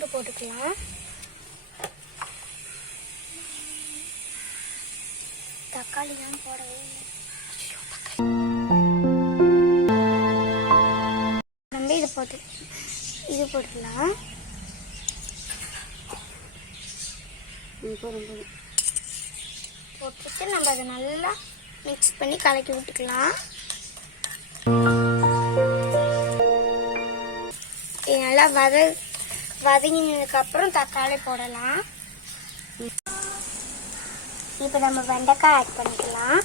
பூண்டு போட்டுக்கலாம். தக்காளி தான் போடவே இல்லை. நம்ம இது போட்டுக்கலாம். போட்டுட்டு நம்ம அதை நல்லா மிக்ஸ் பண்ணி கலக்கி விட்டுக்கலாம். இது நல்லா வதங்கினதுக்கப்புறம் தக்காளி போடலாம். இப்போ நம்ம வெண்டைக்காய் ஆட் பண்ணிக்கலாம்.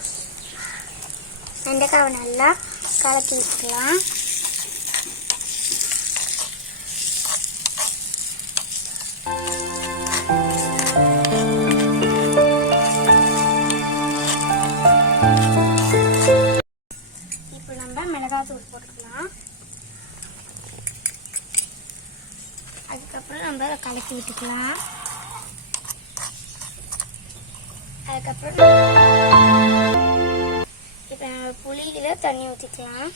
வெண்டைக்காவை நல்லா கலக்கி விட்டுக்கலாம். இப்போ நம்ம மிளகாத்தூள் போட்டுக்கலாம். அதுக்கப்புறம் நம்ம அதை கலக்கி விட்டுக்கலாம். அதுக்கப்புறம் இப்போ நம்ம புளியில் தண்ணி ஊற்றிக்கலாம்.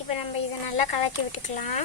இப்போ நம்ம இதை நல்லா கலக்கி விட்டுக்கலாம்.